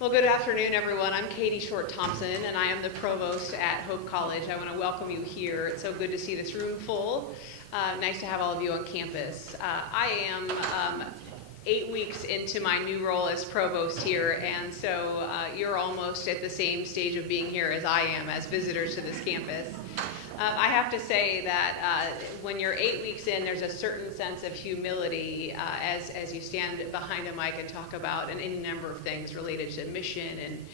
Well, good afternoon, everyone. I'm Cady Short-Thompson, and I am the provost at Hope College. I want to welcome you here. It's so good to see this room full. Nice to have all of you on campus. I am 8 weeks into my new role as provost here, and so you're almost at the same stage of being here as I am as visitors to this campus. I have to say that when you're 8 weeks in, there's a certain sense of humility as you stand behind a mic and talk about any number of things related to mission and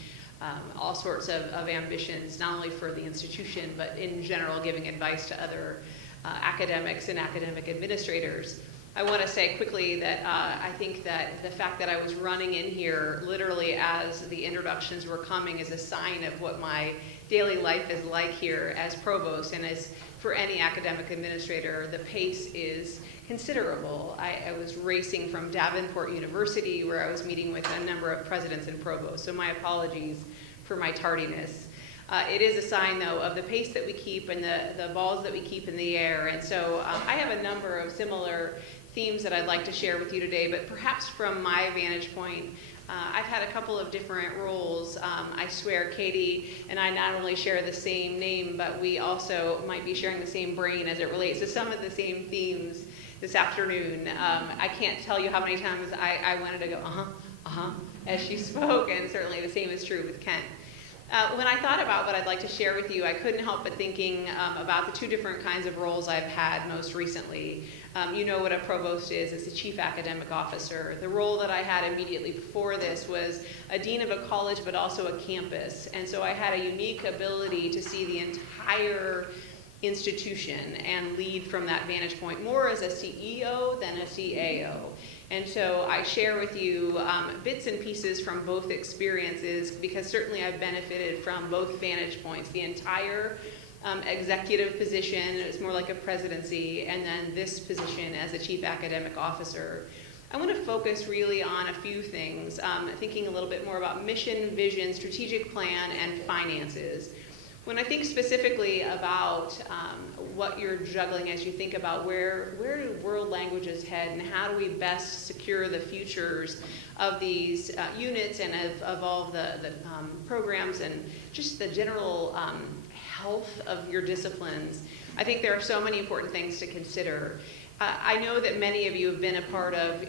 all sorts of ambitions, not only for the institution, but in general giving advice to other academics and academic administrators. I want to say quickly that I think that the fact that I was running in here literally as the introductions were coming is a sign of what my daily life is like here as provost, and as for any academic administrator, the pace is considerable. I was racing from Davenport University, where I was meeting with a number of presidents and provosts, so my apologies for my tardiness. It is a sign, though, of the pace that we keep and the balls that we keep in the air, and so I have a number of similar themes that I'd like to share with you today, but perhaps from my vantage point, I've had a couple of different roles. I swear Cady and I not only share the same name, but we also might be sharing the same brain as it relates to some of the same themes this afternoon. I can't tell you how many times I wanted to go, as she spoke, and certainly the same is true with Kent. When I thought about what I'd like to share with you, I couldn't help but thinking about the two different kinds of roles I've had most recently. You know what a provost is. It's the chief academic officer. The role that I had immediately before this was a dean of a college, but also a campus. And so I had a unique ability to see the entire institution and lead from that vantage point, more as a CEO than a CAO. And so I share with you bits and pieces from both experiences, because certainly I've benefited from both vantage points. The entire executive position is more like a presidency, and then this position as a chief academic officer. I want to focus really on a few things, thinking a little bit more about mission, vision, strategic plan, and finances. When I think specifically about what you're juggling as you think about where do world languages head and how do we best secure the futures of these units and of all the programs and just the general health of your disciplines, I think there are so many important things to consider. I know that many of you have been a part of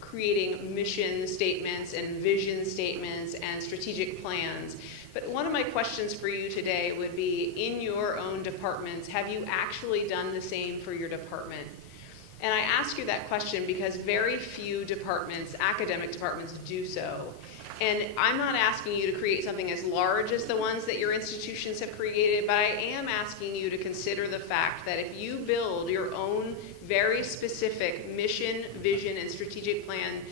creating mission statements and vision statements and strategic plans. But one of my questions for you today would be, in your own departments, have you actually done the same for your department? And I ask you that question because very few departments, academic departments, do so. And I'm not asking you to create something as large as the ones that your institutions have created, but I am asking you to consider the fact that if you build your own very specific mission, vision, and strategic plan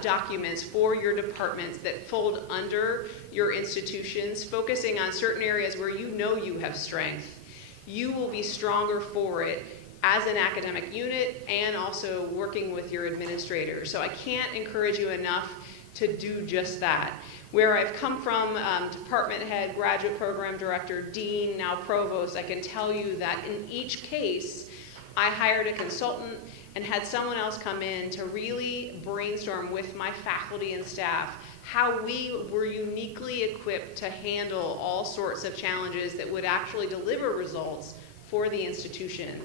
documents for your departments that fold under your institutions, focusing on certain areas where you know you have strength, you will be stronger for it as an academic unit and also working with your administrators. So I can't encourage you enough to do just that. Where I've come from, department head, graduate program director, dean, now provost, I can tell you that in each case, I hired a consultant and had someone else come in to really brainstorm with my faculty and staff how we were uniquely equipped to handle all sorts of challenges that would actually deliver results for the institution.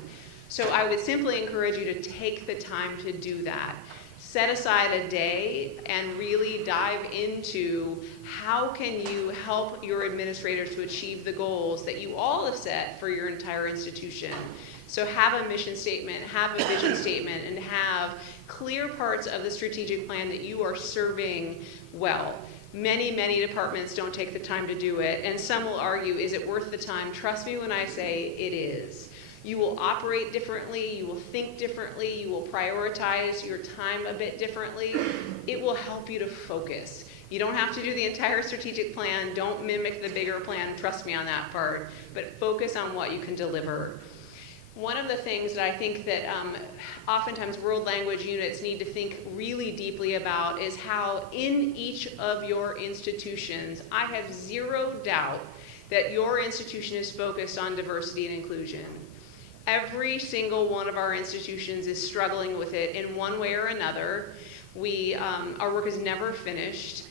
So I would simply encourage you to take the time to do that. Set aside a day and really dive into how can you help your administrators to achieve the goals that you all have set for your entire institution. So have a mission statement, have a vision statement, and have clear parts of the strategic plan that you are serving well. Many, many departments don't take the time to do it, and some will argue, is it worth the time? Trust me when I say it is. You will operate differently, you will think differently, you will prioritize your time a bit differently. It will help you to focus. You don't have to do the entire strategic plan, don't mimic the bigger plan, trust me on that part, but focus on what you can deliver. One of the things that I think that oftentimes world language units need to think really deeply about is how in each of your institutions, I have zero doubt that your institution is focused on diversity and inclusion. Every single one of our institutions is struggling with it in one way or another. Our work is never finished.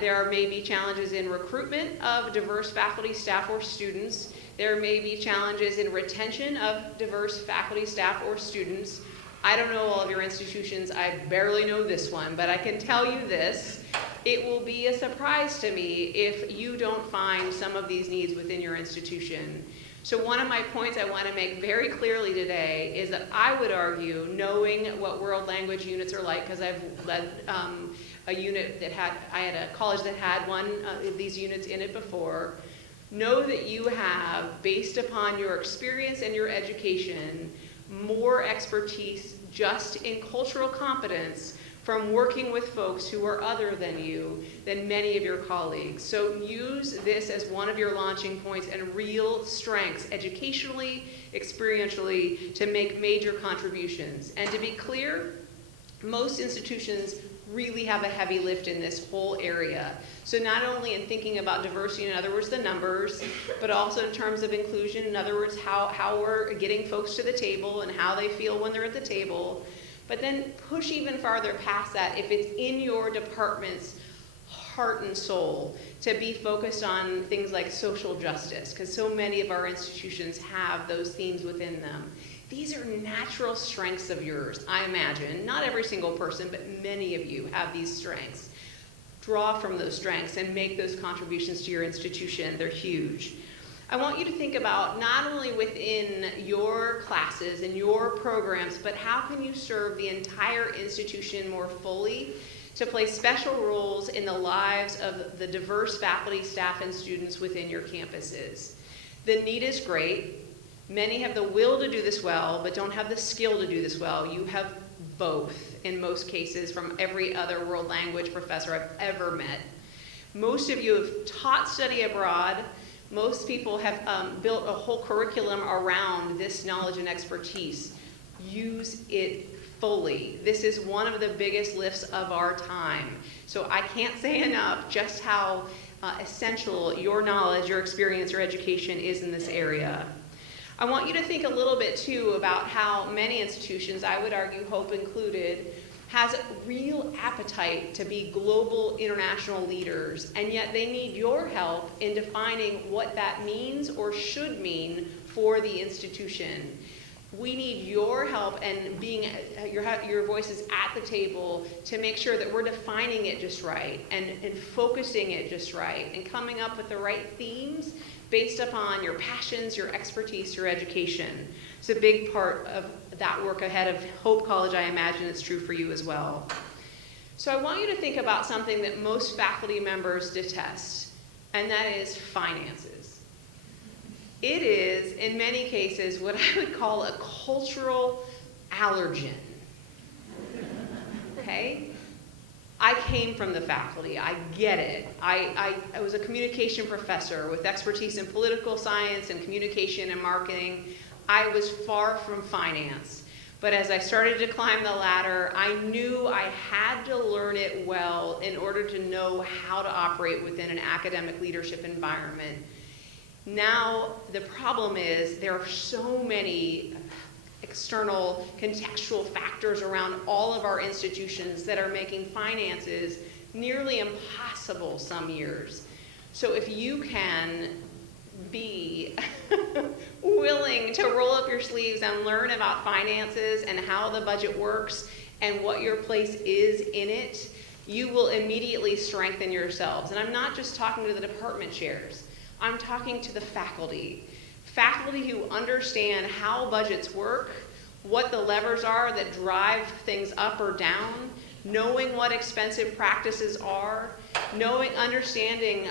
There may be challenges in recruitment of diverse faculty, staff, or students. There may be challenges in retention of diverse faculty, staff, or students. I don't know all of your institutions. I barely know this one, but I can tell you this. It will be a surprise to me if you don't find some of these needs within your institution. So one of my points I want to make very clearly today is that I would argue, knowing what world language units are like, because I've led a unit that I had a college that had one of these units in it before, know that you have, based upon your experience and your education, more expertise just in cultural competence from working with folks who are other than you, than many of your colleagues. So use this as one of your launching points and real strengths, educationally, experientially, to make major contributions. And to be clear, most institutions really have a heavy lift in this whole area. So not only in thinking about diversity, in other words, the numbers, but also in terms of inclusion, in other words, how we're getting folks to the table and how they feel when they're at the table. But then push even farther past that if it's in your department's heart and soul to be focused on things like social justice, because so many of our institutions have those themes within them. These are natural strengths of yours, I imagine. Not every single person, but many of you have these strengths. Draw from those strengths and make those contributions to your institution. They're huge. I want you to think about not only within your classes and your programs, but how can you serve the entire institution more fully to play special roles in the lives of the diverse faculty, staff, and students within your campuses. The need is great. Many have the will to do this well, but don't have the skill to do this well. You have both in most cases from every other world language professor I've ever met. Most of you have taught study abroad. Most people have built a whole curriculum around this knowledge and expertise. Use it fully. This is one of the biggest lifts of our time. So I can't say enough just how essential your knowledge, your experience, your education is in this area. I want you to think a little bit too about how many institutions, I would argue Hope included, has real appetite to be global international leaders, and yet they need your help in defining what that means or should mean for the institution. We need your help and being your voices at the table to make sure that we're defining it just right and focusing it just right and coming up with the right themes based upon your passions, your expertise, your education. It's a big part of that work ahead of Hope College. I imagine it's true for you as well. So I want you to think about something that most faculty members detest, and that is finances. It is, in many cases, what I would call a cultural allergen. Okay? I came from the faculty. I get it. I was a communication professor with expertise in political science and communication and marketing. I was far from finance. But as I started to climb the ladder, I knew I had to learn it well in order to know how to operate within an academic leadership environment. Now, the problem is there are so many external contextual factors around all of our institutions that are making finances nearly impossible some years. So if you can be willing to roll up your sleeves and learn about finances and how the budget works and what your place is in it, you will immediately strengthen yourselves. And I'm not just talking to the department chairs. I'm talking to the faculty. Faculty who understand how budgets work, what the levers are that drive things up or down, knowing what expensive practices are, understanding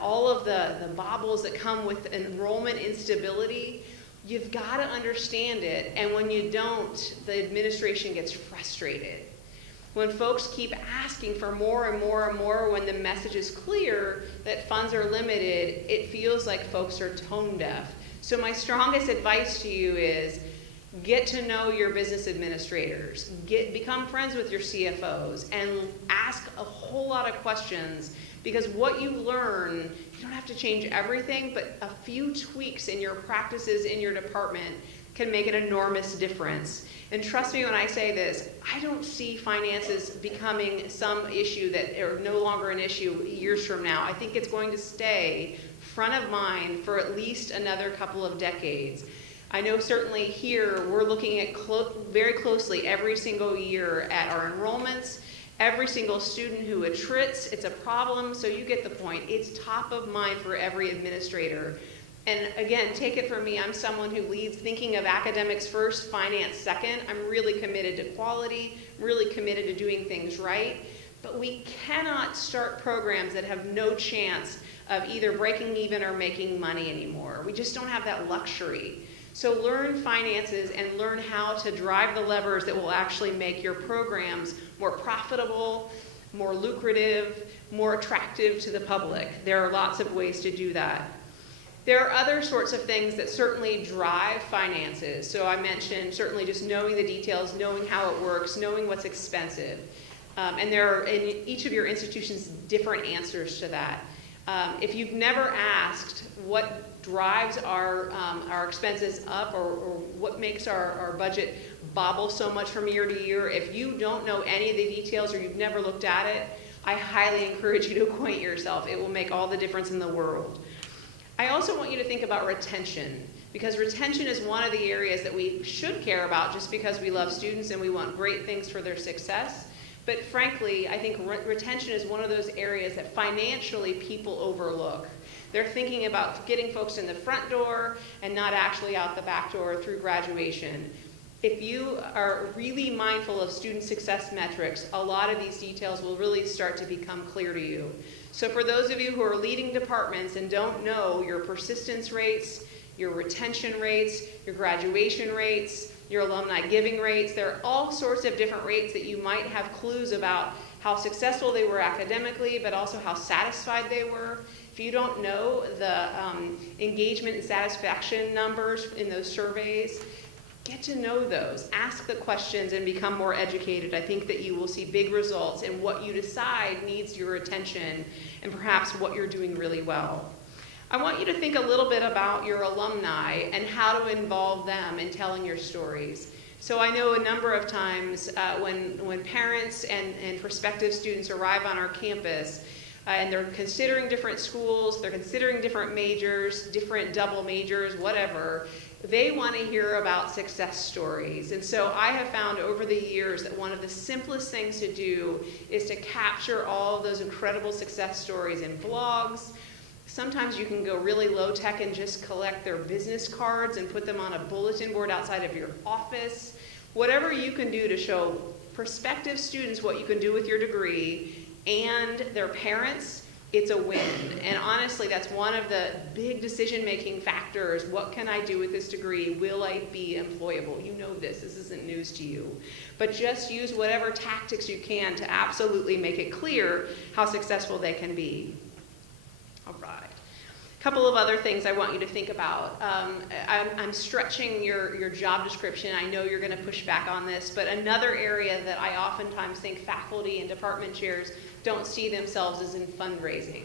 all of the bobbles that come with enrollment instability. You've got to understand it, and when you don't, the administration gets frustrated. When folks keep asking for more and more and more when the message is clear that funds are limited, it feels like folks are tone deaf. So my strongest advice to you is get to know your business administrators, become friends with your CFOs, and ask a whole lot of questions, because what you learn, you don't have to change everything, but a few tweaks in your practices in your department, can make an enormous difference. And trust me when I say this, I don't see finances becoming some issue that are no longer an issue years from now. I think it's going to stay front of mind for at least another couple of decades. I know certainly here we're looking at very closely every single year at our enrollments, every single student who attrits. It's a problem, so you get the point. It's top of mind for every administrator. And again, take it from me, I'm someone who leads thinking of academics first, finance second. I'm really committed to quality, really committed to doing things right. But we cannot start programs that have no chance of either breaking even or making money anymore. We just don't have that luxury. So learn finances and learn how to drive the levers that will actually make your programs more profitable, more lucrative, more attractive to the public. There are lots of ways to do that. There are other sorts of things that certainly drive finances. So I mentioned certainly just knowing the details, knowing how it works, knowing what's expensive. And there are in each of your institutions different answers to that. If you've never asked what drives our expenses up or what makes our budget bobble so much from year to year, if you don't know any of the details or you've never looked at it, I highly encourage you to acquaint yourself. It will make all the difference in the world. I also want you to think about retention, because retention is one of the areas that we should care about just because we love students and we want great things for their success. But frankly, I think retention is one of those areas that financially people overlook. They're thinking about getting folks in the front door and not actually out the back door through graduation. If you are really mindful of student success metrics, a lot of these details will really start to become clear to you. So for those of you who are leading departments and don't know your persistence rates, your retention rates, your graduation rates, your alumni giving rates, there are all sorts of different rates that you might have clues about how successful they were academically, but also how satisfied they were. If you don't know the engagement and satisfaction numbers in those surveys, get to know those, ask the questions, and become more educated. I think that you will see big results in what you decide needs your attention and perhaps what you're doing really well. I want you to think a little bit about your alumni and how to involve them in telling your stories. So I know a number of times when parents and prospective students arrive on our campus, and they're considering different schools, they're considering different majors, different double majors, whatever, they want to hear about success stories. And so I have found over the years that one of the simplest things to do is to capture all of those incredible success stories in blogs. Sometimes you can go really low tech and just collect their business cards and put them on a bulletin board outside of your office. Whatever you can do to show prospective students what you can do with your degree and their parents, it's a win. And honestly, that's one of the big decision-making factors. What can I do with this degree? Will I be employable? You know this isn't news to you. But just use whatever tactics you can to absolutely make it clear how successful they can be. All right. A couple of other things I want you to think about. I'm stretching your job description. I know you're going to push back on this, but another area that I oftentimes think faculty and department chairs don't see themselves as in fundraising.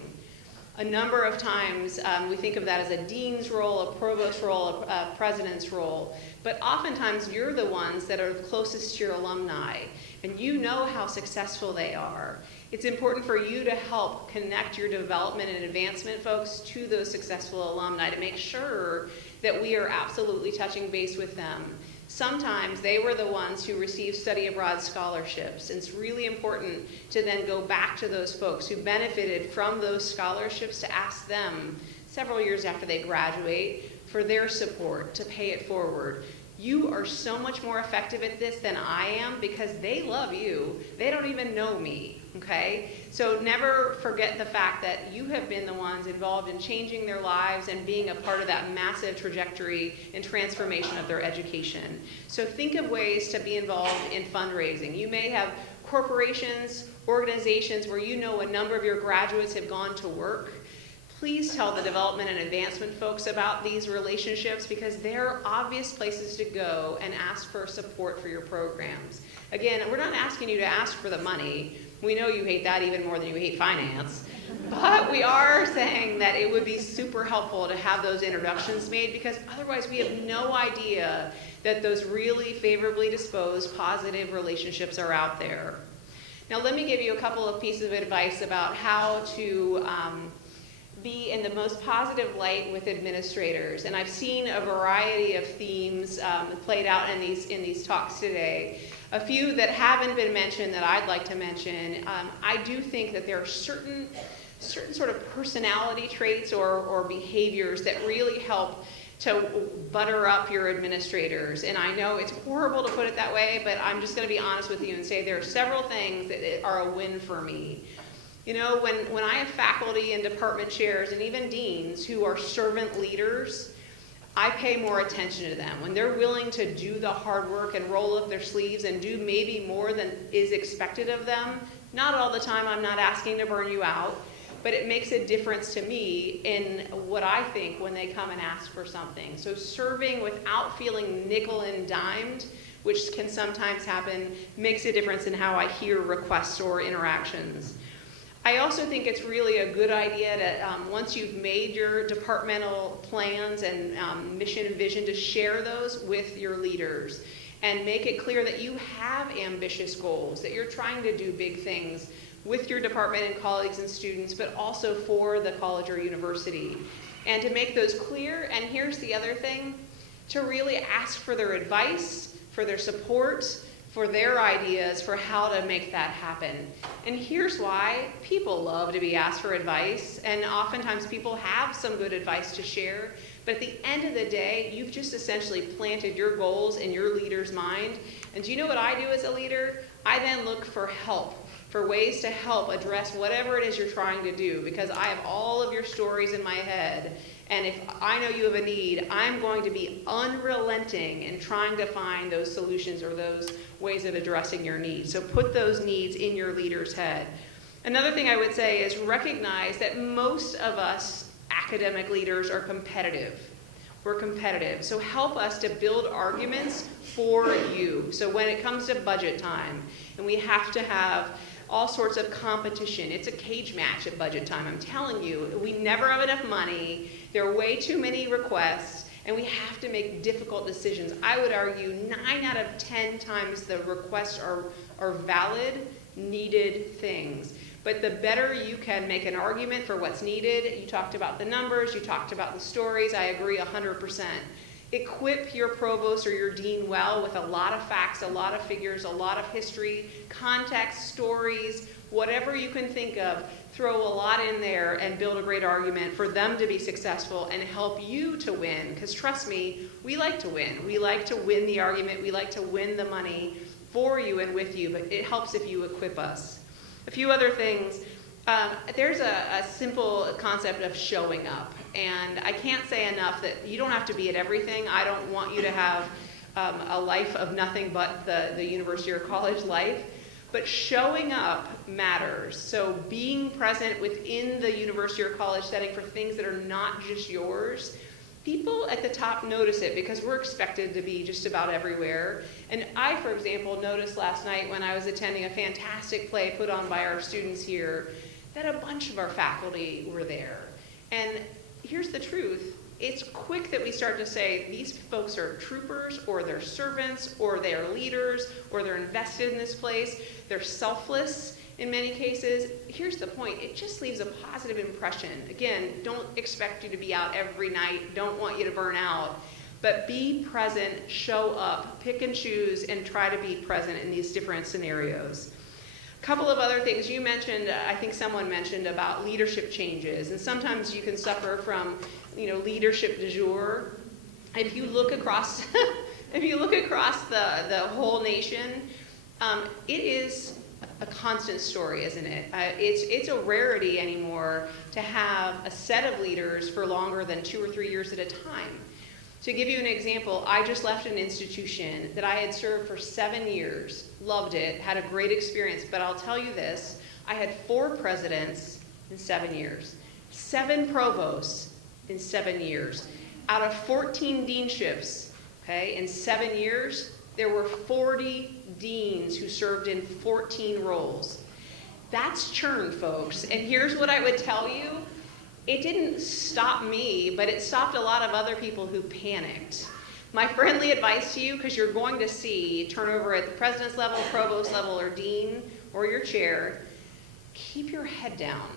A number of times we think of that as a dean's role, a provost role, a president's role, but oftentimes you're the ones that are closest to your alumni, and you know how successful they are. It's important for you to help connect your development and advancement folks to those successful alumni to make sure that we are absolutely touching base with them. Sometimes they were the ones who received study abroad scholarships. And it's really important to then go back to those folks who benefited from those scholarships to ask them several years after they graduate for their support to pay it forward. You are so much more effective at this than I am because they love you. They don't even know me, okay? So never forget the fact that you have been the ones involved in changing their lives and being a part of that massive trajectory and transformation of their education. So think of ways to be involved in fundraising. You may have corporations, organizations where you know a number of your graduates have gone to work. Please tell the development and advancement folks about these relationships because they're obvious places to go and ask for support for your programs. Again, we're not asking you to ask for the money. We know you hate that even more than you hate finance. But we are saying that it would be super helpful to have those introductions made, because otherwise we have no idea that those really favorably disposed positive relationships are out there. Now let me give you a couple of pieces of advice about how to be in the most positive light with administrators. And I've seen a variety of themes played out in these talks today. A few that haven't been mentioned that I'd like to mention. I do think that there are certain sort of personality traits or behaviors that really help to butter up your administrators. And I know it's horrible to put it that way, but I'm just going to be honest with you and say there are several things that are a win for me. You know, when I have faculty and department chairs and even deans who are servant leaders, I pay more attention to them. When they're willing to do the hard work and roll up their sleeves and do maybe more than is expected of them, not all the time, I'm not asking to burn you out, but it makes a difference to me in what I think when they come and ask for something. So serving without feeling nickel and dimed, which can sometimes happen, makes a difference in how I hear requests or interactions. I also think it's really a good idea to, once you've made your departmental plans and mission and vision, to share those with your leaders and make it clear that you have ambitious goals, that you're trying to do big things with your department and colleagues and students, but also for the college or university. And to make those clear, and here's the other thing, to really ask for their advice, for their support, for their ideas for how to make that happen. And here's why: people love to be asked for advice, and oftentimes people have some good advice to share, but at the end of the day, you've just essentially planted your goals in your leader's mind. And do you know what I do as a leader? I then look for help, for ways to help address whatever it is you're trying to do, because I have all of your stories in my head. And if I know you have a need, I'm going to be unrelenting in trying to find those solutions or those ways of addressing your needs. So put those needs in your leader's head. Another thing I would say is recognize that most of us academic leaders are competitive. We're competitive. So help us to build arguments for you. So when it comes to budget time, and we have to have all sorts of competition. It's a cage match at budget time. I'm telling you, we never have enough money. There are way too many requests, and we have to make difficult decisions. I would argue 9 out of 10 times the requests are valid, needed things. But the better you can make an argument for what's needed, you talked about the numbers, you talked about the stories, I agree 100%. Equip your provost or your dean well with a lot of facts, a lot of figures, a lot of history, context, stories, whatever you can think of. Throw a lot in there and build a great argument for them to be successful and help you to win. Because trust me, we like to win. We like to win the argument. We like to win the money for you and with you, but it helps if you equip us. A few other things. There's a simple concept of showing up. And I can't say enough that you don't have to be at everything. I don't want you to have a life of nothing but the university or college life. But showing up matters. So being present within the university or college setting for things that are not just yours, people at the top notice it because we're expected to be just about everywhere. And I, for example, noticed last night when I was attending a fantastic play put on by our students here that a bunch of our faculty were there. And here's the truth. It's quick that we start to say these folks are troopers, or they're servants, or they are leaders, or they're invested in this place. They're selfless in many cases. Here's the point. It just leaves a positive impression. Again, don't expect you to be out every night. Don't want you to burn out. But be present, show up, pick and choose, and try to be present in these different scenarios. A couple of other things you mentioned, I think someone mentioned about leadership changes, and sometimes you can suffer from, leadership du jour. If you look across, the whole nation, it is a constant story, isn't it? It's a rarity anymore to have a set of leaders for longer than 2 or 3 years at a time. To give you an example, I just left an institution that I had served for 7 years, loved it, had a great experience, but I'll tell you this, I had 4 presidents in 7 years, 7 provosts in 7 years. Out of 14 deanships, in 7 years, there were 40 deans who served in 14 roles. That's churn, folks. And here's what I would tell you. It didn't stop me, but it stopped a lot of other people who panicked. My friendly advice to you, because you're going to see turnover at the president's level, provost level, or dean, or your chair, keep your head down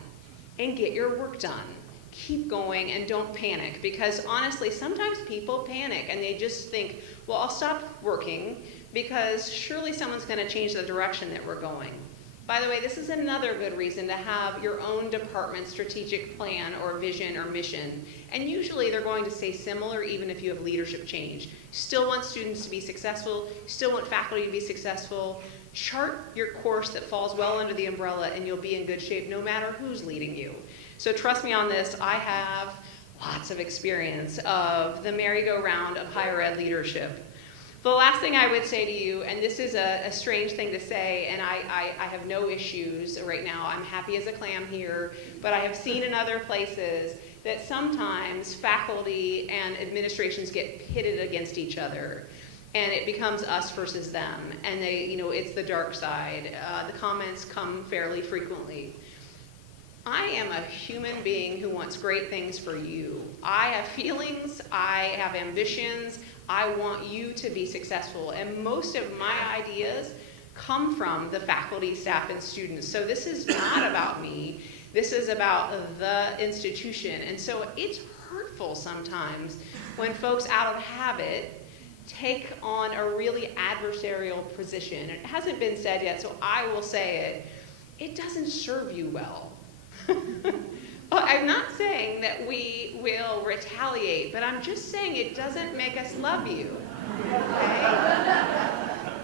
and get your work done. Keep going and don't panic, because honestly, sometimes people panic and they just think, well, I'll stop working because surely someone's going to change the direction that we're going. By the way, this is another good reason to have your own department's strategic plan or vision or mission. And usually they're going to stay similar even if you have leadership change. You still want students to be successful, you still want faculty to be successful. Chart your course that falls well under the umbrella and you'll be in good shape no matter who's leading you. So trust me on this, I have lots of experience of the merry-go-round of higher ed leadership. The last thing I would say to you, and this is a strange thing to say, and I have no issues right now. I'm happy as a clam here, but I have seen in other places that sometimes faculty and administrations get pitted against each other, and it becomes us versus them, and they, it's the dark side. The comments come fairly frequently. I am a human being who wants great things for you. I have feelings, I have ambitions, I want you to be successful, and most of my ideas come from the faculty, staff, and students. So this is not about me, this is about the institution. And so it's hurtful sometimes when folks out of habit take on a really adversarial position. It hasn't been said yet, so I will say it. It doesn't serve you well. I'm not saying that we will retaliate, but I'm just saying it doesn't make us love you, okay?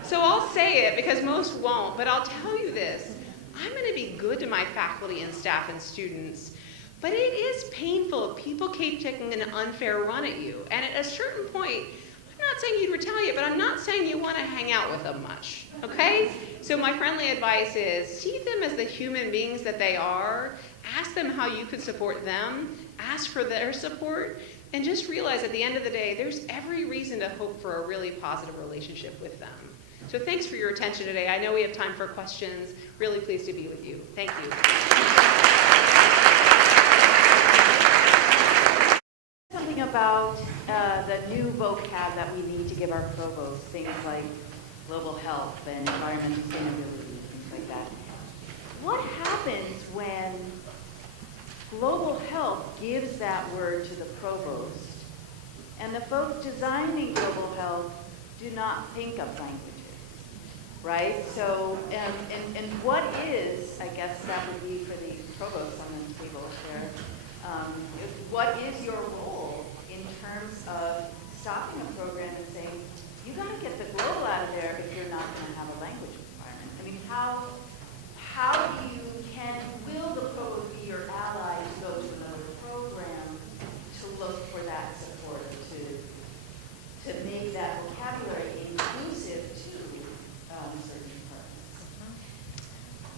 So I'll say it because most won't, but I'll tell you this. I'm going to be good to my faculty and staff and students, but it is painful if people keep taking an unfair run at you. And at a certain point, I'm not saying you'd retaliate, but I'm not saying you want to hang out with them much, okay? So my friendly advice is see them as the human beings that they are. Ask them how you could support them, ask for their support, and just realize at the end of the day, there's every reason to hope for a really positive relationship with them. So thanks for your attention today. I know we have time for questions. Really pleased to be with you. Thank you. Something about the new vocab that we need to give our provost, things like global health and environmental sustainability, things like that. What happens when global health gives that word to the provost, and the folks designing global health do not think of languages, right? So, and what is, I guess that would be for the provost on the table there, what is your role in terms of stopping a program and saying, you got to get the global out of there if you're not going to have a language requirement? I mean, how do you, will the provost be your ally to go to another program to look for that support, to make that vocabulary inclusive to certain departments?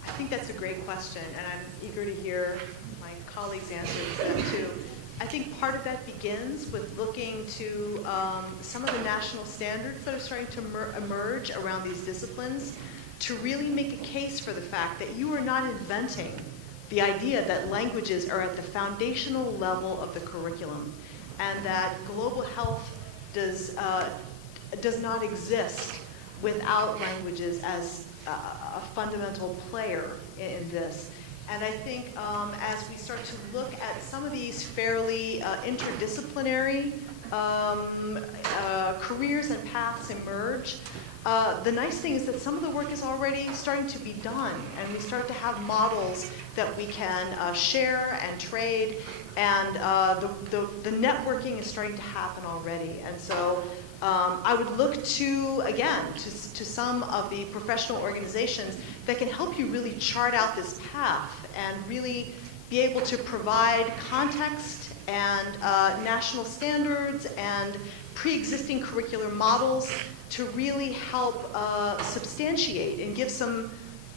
I think that's a great question, and I'm eager to hear my colleagues' answers to that too. I think part of that begins with looking to some of the national standards that are starting to emerge around these disciplines to really make a case for the fact that you are not inventing the idea that languages are at the foundational level of the curriculum, and that global health does not exist without languages as a fundamental player in this. And I think as we start to look at some of these fairly interdisciplinary careers and paths emerge, the nice thing is that some of the work is already starting to be done, and we start to have models that we can share and trade, and the networking is starting to happen already. And so I would look to, again, to some of the professional organizations that can help you really chart out this path and really be able to provide context and national standards and pre-existing curricular models to really help substantiate and give some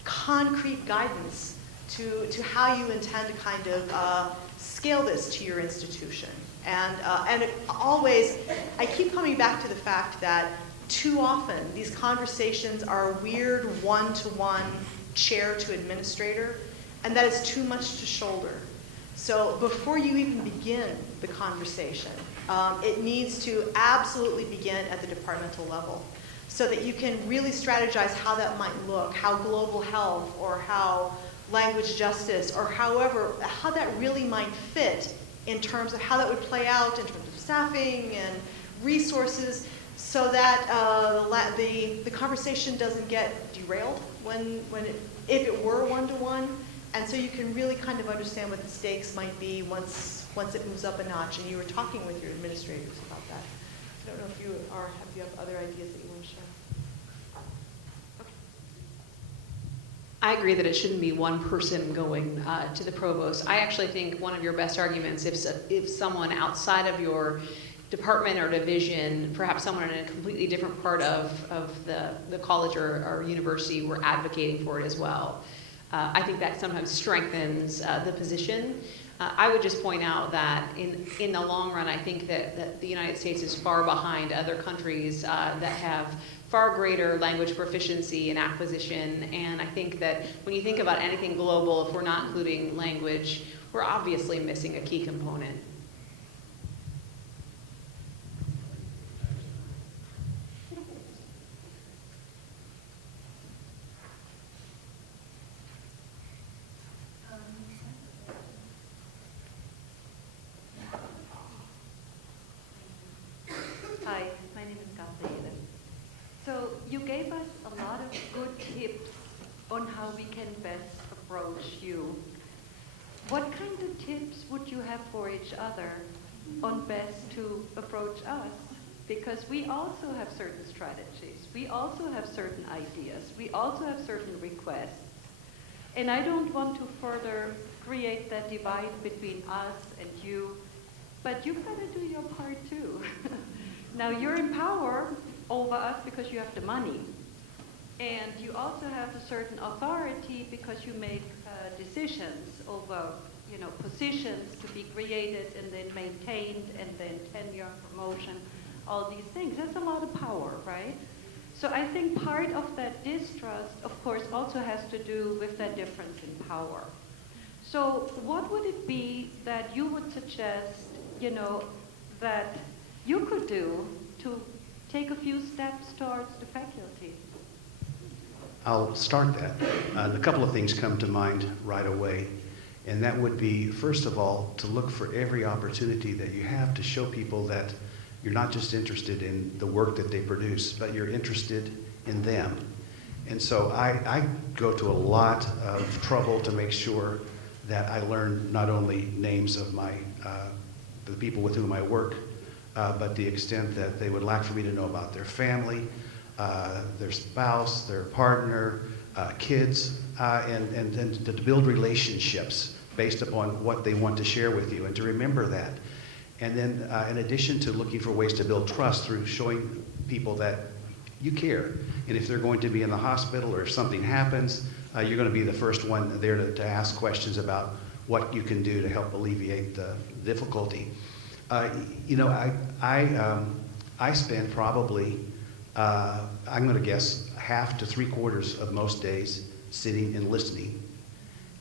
concrete guidance to how you intend to kind of scale this to your institution. And it always, I keep coming back to the fact that too often these conversations are weird one-to-one chair to administrator, and that is too much to shoulder. So before you even begin the conversation, it needs to absolutely begin at the departmental level so that you can really strategize how that might look, how global health or how language justice or however, how that really might fit in terms of how that would play out in terms of staffing and resources, so that the conversation doesn't get derailed if it were one-to-one. And so you can really kind of understand what the stakes might be once it moves up a notch. And you were talking with your administrators about that. I don't know if you have other ideas that you want to share. Okay. I agree that it shouldn't be one person going to the provost. I actually think one of your best arguments, if someone outside of your department or division, perhaps someone in a completely different part of the college or university, were advocating for it as well. I think that sometimes strengthens the position. I would just point out that in the long run, I think that the United States is far behind other countries that have far greater language proficiency and acquisition. And I think that when you think about anything global, if we're not including language, we're obviously missing a key component. Hi, my name is Gabriele. So you gave us a lot of good tips on how we can best approach you. What kind of tips would you have for each other on best to approach us? Because we also have certain strategies. We also have certain ideas. We also have certain requests. And I don't want to further create that divide between us and you, but you've got to do your part too. Now, you're in power over us because you have the money. And you also have a certain authority because you make decisions over, positions to be created and then maintained and then tenure, promotion, all these things. That's a lot of power, right? So I think part of that distrust, of course, also has to do with that difference in power. So what would it be that you would suggest, that you could do to take a few steps towards the faculty? I'll start that. A couple of things come to mind right away, and that would be, first of all, to look for every opportunity that you have to show people that you're not just interested in the work that they produce, but you're interested in them. And so I go to a lot of trouble to make sure that I learn not only names of the people with whom I work, but the extent that they would like for me to know about their family, their spouse, their partner, kids, and to build relationships based upon what they want to share with you, and to remember that. And then in addition to looking for ways to build trust through showing people that you care, and if they're going to be in the hospital or if something happens, you're going to be the first one there to ask questions about what you can do to help alleviate the difficulty. I spend probably, I'm going to guess, half to 3/4 of most days sitting and listening,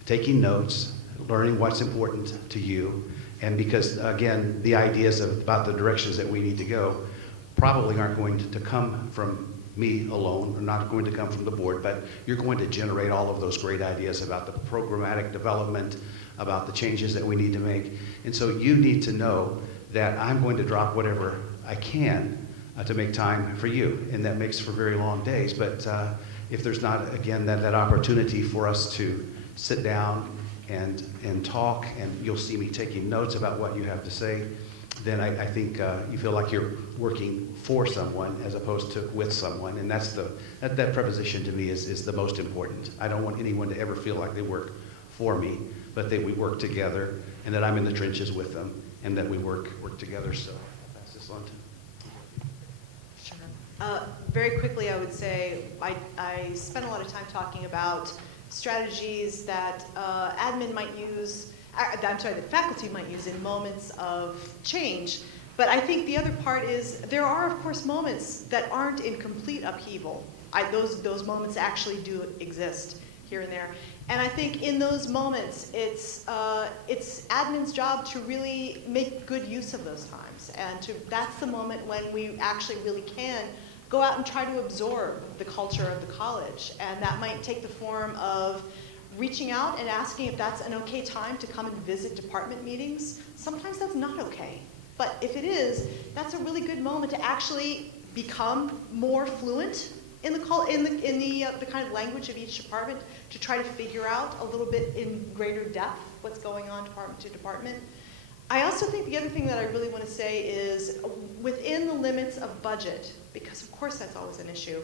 taking notes, learning what's important to you. And because, again, the ideas about the directions that we need to go probably aren't going to come from me alone, or not going to come from the board, but you're going to generate all of those great ideas about the programmatic development, about the changes that we need to make. And so you need to know that I'm going to drop whatever I can to make time for you. And that makes for very long days. But if there's not, again, that opportunity for us to sit down and talk, and you'll see me taking notes about what you have to say, then I think you feel like you're working for someone as opposed to with someone. And that's that preposition to me is the most important. I don't want anyone to ever feel like they work for me, but that we work together, and that I'm in the trenches with them, and that we work together. So that's this on. Sure. Very quickly, I would say I spent a lot of time talking about strategies that admin might use, that faculty might use in moments of change. But I think the other part is there are, of course, moments that aren't in complete upheaval. Those moments actually do exist. here and there. And I think in those moments, it's admin's job to really make good use of those times. And that's the moment when we actually really can go out and try to absorb the culture of the college. And that might take the form of reaching out and asking if that's an okay time to come and visit department meetings. Sometimes that's not okay. But if it is, that's a really good moment to actually become more fluent in the kind of language of each department, to try to figure out a little bit in greater depth what's going on department to department. I also think the other thing that I really want to say is within the limits of budget, because of course that's always an issue,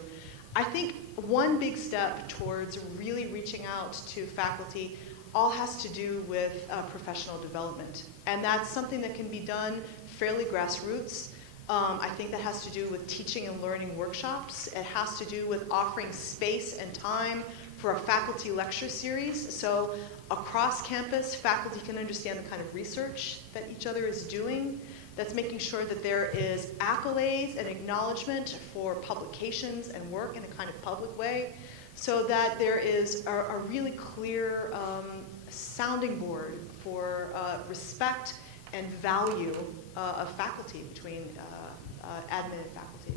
I think one big step towards really reaching out to faculty all has to do with professional development. And that's something that can be done fairly grassroots. I think that has to do with teaching and learning workshops. It has to do with offering space and time for a faculty lecture series. So across campus, faculty can understand the kind of research that each other is doing. That's making sure that there is accolades and acknowledgement for publications and work in a kind of public way, so that there is a really clear sounding board for respect and value of faculty between admin and faculty.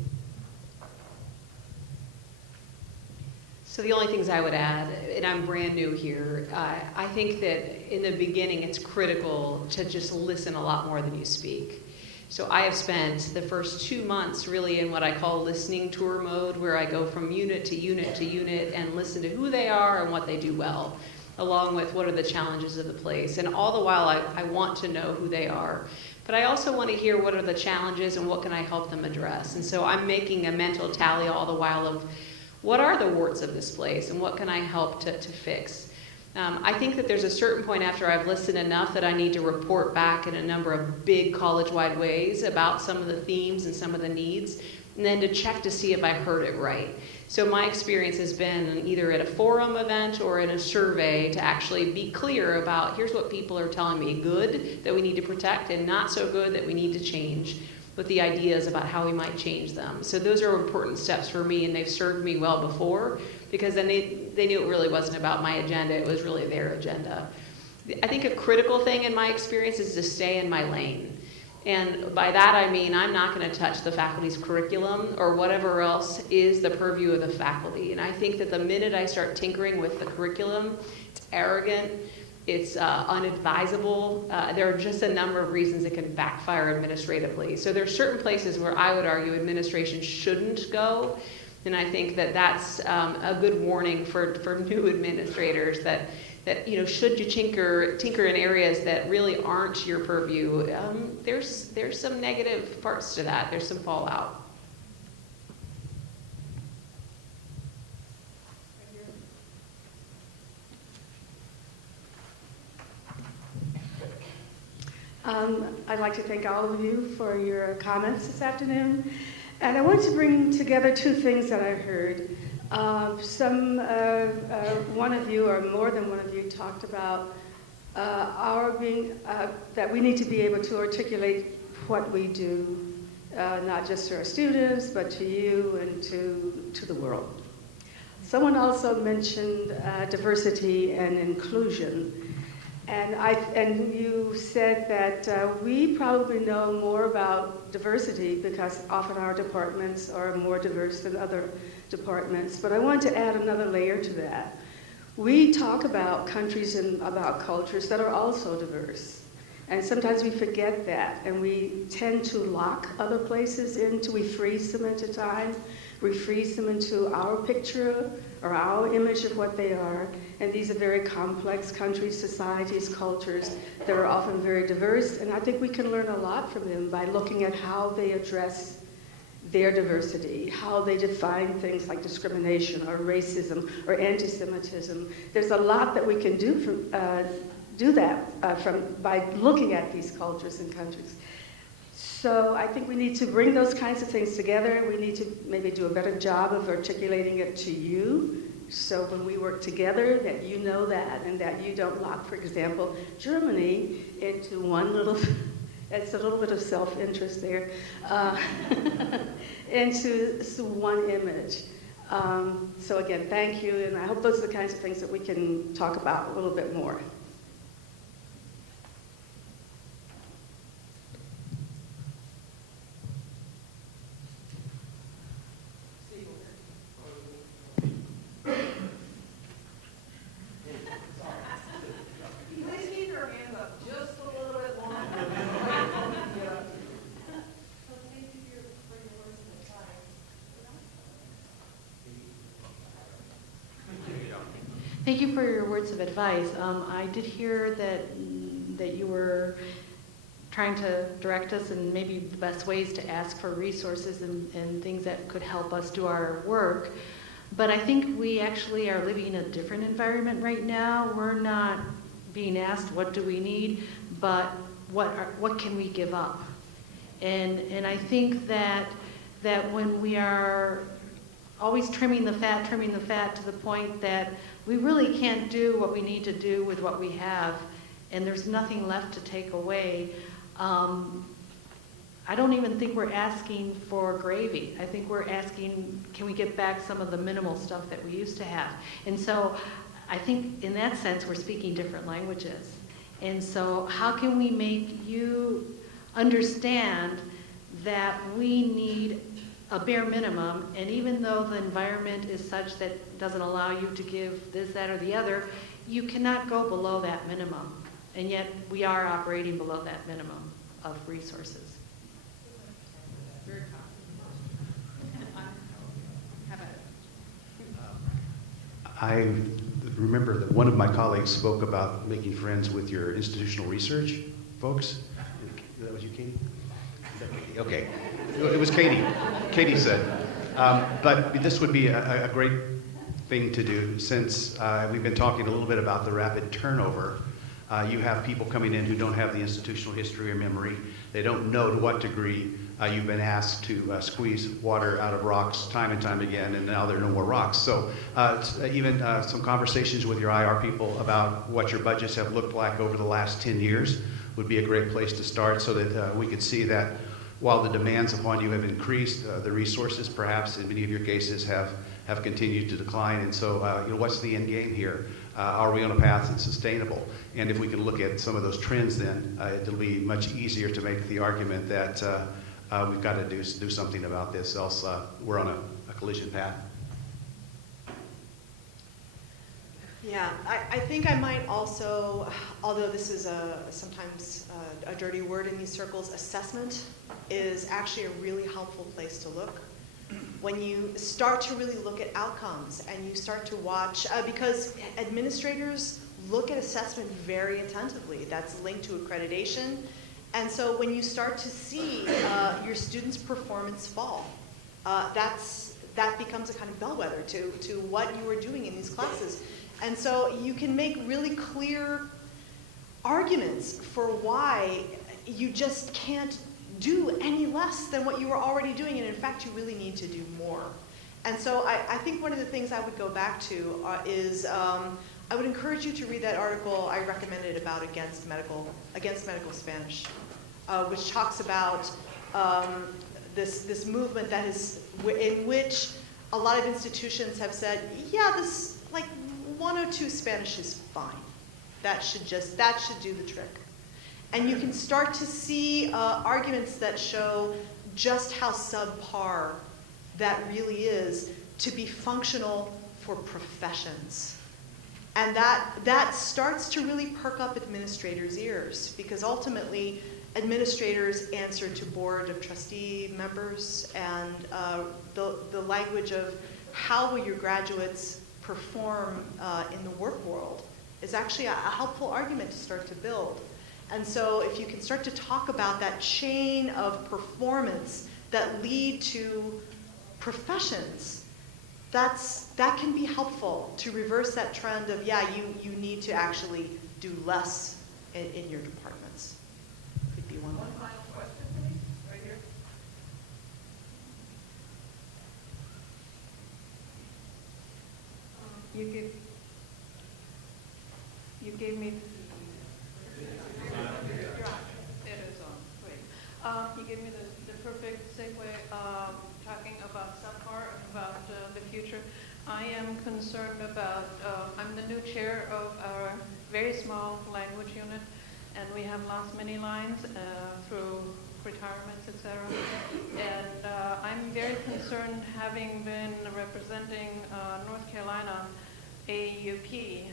So the only things I would add, and I'm brand new here, I think that in the beginning it's critical to just listen a lot more than you speak. So I have spent the first 2 months really in what I call listening tour mode, where I go from unit to unit to unit and listen to who they are and what they do well, along with what are the challenges of the place. And all the while I want to know who they are. But I also want to hear what are the challenges and what can I help them address. And so I'm making a mental tally all the while of what are the warts of this place and what can I help to fix. I think that there's a certain point after I've listened enough that I need to report back in a number of big college-wide ways about some of the themes and some of the needs, and then to check to see if I heard it right. So my experience has been either at a forum event or in a survey to actually be clear about here's what people are telling me good that we need to protect and not so good that we need to change, with the ideas about how we might change them. So those are important steps for me, and they've served me well before, because then they knew it really wasn't about my agenda, it was really their agenda. I think a critical thing in my experience is to stay in my lane. And by that I mean I'm not going to touch the faculty's curriculum or whatever else is the purview of the faculty. And I think that the minute I start tinkering with the curriculum, it's arrogant, it's unadvisable. There are just a number of reasons it can backfire administratively. So there are certain places where I would argue administration shouldn't go. And I think that that's a good warning for new administrators that you know, should you tinker in areas that really aren't your purview, there's some negative parts to that. There's some fallout. I'd like to thank all of you for your comments this afternoon. And I want to bring together two things that I heard. One of you, or more than one of you, talked about that we need to be able to articulate what we do, not just to our students, but to you and to the world. Someone also mentioned diversity and inclusion. And you said that we probably know more about diversity because often our departments are more diverse than other departments. But I want to add another layer to that. We talk about countries and about cultures that are also diverse. And sometimes we forget that, and we tend to lock other places we freeze them into time. We freeze them into our picture or our image of what they are. And these are very complex countries, societies, cultures that are often very diverse. And I think we can learn a lot from them by looking at how they address their diversity, how they define things like discrimination or racism or anti-Semitism. There's a lot that we can do by looking at these cultures and countries. So I think we need to bring those kinds of things together. We need to maybe do a better job of articulating it to you. So when we work together, that you know that, and that you don't lock, for example, Germany into one little, it's a little bit of self-interest there, into one image. So again, thank you, and I hope those are the kinds of things that we can talk about a little bit more. Please keep your hands up just a little bit longer. Thank you for your words of advice. I did hear that you were trying to direct us in maybe the best ways to ask for resources and things that could help us do our work. But I think we actually are living in a different environment right now. We're not being asked what do we need, but what can we give up? And I think that when we are always trimming the fat to the point that we really can't do what we need to do with what we have, and there's nothing left to take away. I don't even think we're asking for gravy. I think we're asking, can we get back some of the minimal stuff that we used to have? And so I think in that sense, we're speaking different languages. And so how can we make you understand that we need a bare minimum, and even though the environment is such that doesn't allow you to give this, that, or the other, you cannot go below that minimum. And yet we are operating below that minimum of resources. I remember that one of my colleagues spoke about making friends with your institutional research folks. That was you, Cady? Okay. It was Cady. Cady said. But this would be a great thing to do since we've been talking a little bit about the rapid turnover. You have people coming in who don't have the institutional history or memory. They don't know to what degree you've been asked to squeeze water out of rocks time and time again, and now there are no more rocks. So even some conversations with your IR people about what your budgets have looked like over the last 10 years would be a great place to start, so that we could see that while the demands upon you have increased, the resources perhaps in many of your cases have continued to decline. And so what's the end game here? Are we on a path that's sustainable? And if we can look at some of those trends, then it'll be much easier to make the argument that we've got to do something about this, else we're on a collision path. Yeah, I think I might also, although this is sometimes a dirty word in these circles, assessment is actually a really helpful place to look. When you start to really look at outcomes and you start to watch, because administrators look at assessment very attentively. That's linked to accreditation. And so when you start to see your students' performance fall, that becomes a kind of bellwether to what you are doing in these classes. And so you can make really clear arguments for why you just can't do any less than what you were already doing, and in fact you really need to do more. And so I think one of the things I would go back to is I would encourage you to read that article I recommended about against medical Spanish, which talks about this movement that is in which a lot of institutions have said, yeah, this like 102 Spanish is fine. That should do the trick. And you can start to see arguments that show just how subpar that really is to be functional for professions. And that starts to really perk up administrators' ears, because ultimately administrators answer to board of trustee members, and the language of how will your graduates perform in the work world is actually a helpful argument to start to build. And so if you can start to talk about that chain of performance that lead to professions, that can be helpful to reverse that trend of, yeah, you need to actually do less in your departments. Could be one. One final question, please, right here. You gave me. You gave me the perfect segue talking about subpar, about the future. I am concerned about, I'm the new chair of our very small language unit, and we have lost many lines through retirements, etc. And I'm very concerned, having been representing North Carolina AUP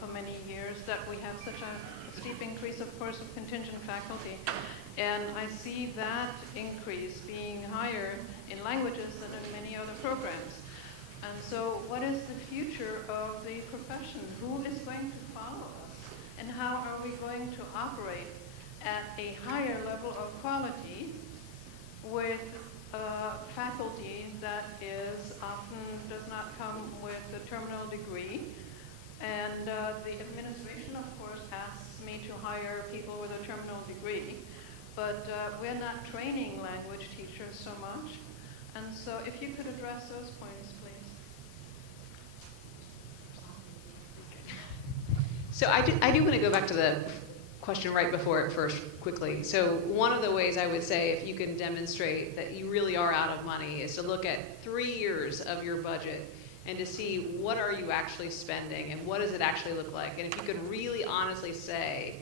for many years, that we have such a steep increase, of course, of contingent faculty. And I see that increase being higher in languages than in many other programs. And so what is the future of the profession? Who is going to follow us? And how are we going to operate at a higher level of quality with faculty that is often does not come with a terminal degree? And the administration, of course, asks me to hire people with a terminal degree, but we're not training language teachers so much. And so if you could address those points, please. So I do want to go back to the question right before it first quickly. So one of the ways I would say, if you can demonstrate that you really are out of money, is to look at 3 years of your budget and to see what are you actually spending and what does it actually look like. And if you could really honestly say,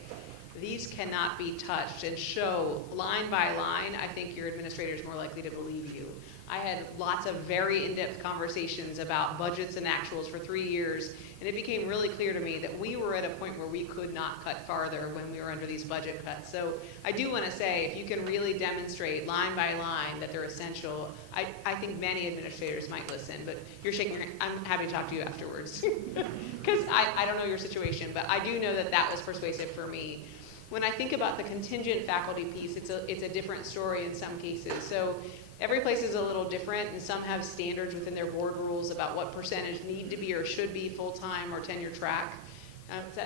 these cannot be touched, and show line by line, I think your administrator is more likely to believe you. I had lots of very in-depth conversations about budgets and actuals for 3 years, and it became really clear to me that we were at a point where we could not cut farther when we were under these budget cuts. So I do want to say, if you can really demonstrate line by line that they're essential, I think many administrators might listen, but you're shaking your hand. I'm happy to talk to you afterwards. Because I don't know your situation, but I do know that that was persuasive for me. When I think about the contingent faculty piece, it's a different story in some cases. So every place is a little different, and some have standards within their board rules about what percentage need to be or should be full-time or tenure track.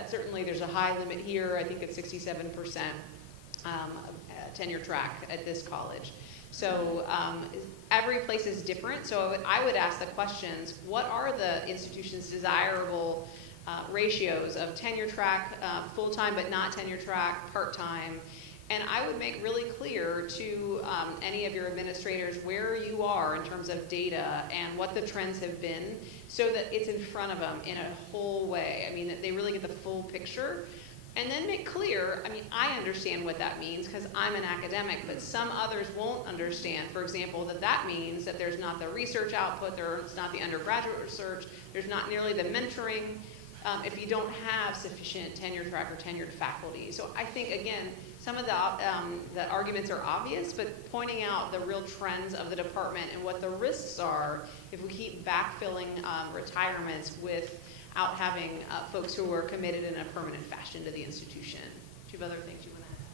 Certainly there's a high limit here. I think it's 67% tenure track at this college. So every place is different. So I would ask the questions, what are the institution's desirable ratios of tenure track, full-time but not tenure track, part-time? And I would make really clear to any of your administrators where you are in terms of data and what the trends have been, so that it's in front of them in a whole way. I mean, that they really get the full picture. And then make clear, I mean, I understand what that means because I'm an academic, but some others won't understand, for example, that means that there's not the research output, there's not the undergraduate research, there's not nearly the mentoring, if you don't have sufficient tenure track or tenured faculty. So I think, again, some of the arguments are obvious, but pointing out the real trends of the department and what the risks are if we keep backfilling retirements without having folks who are committed in a permanent fashion to the institution. Do you have other things you want to add?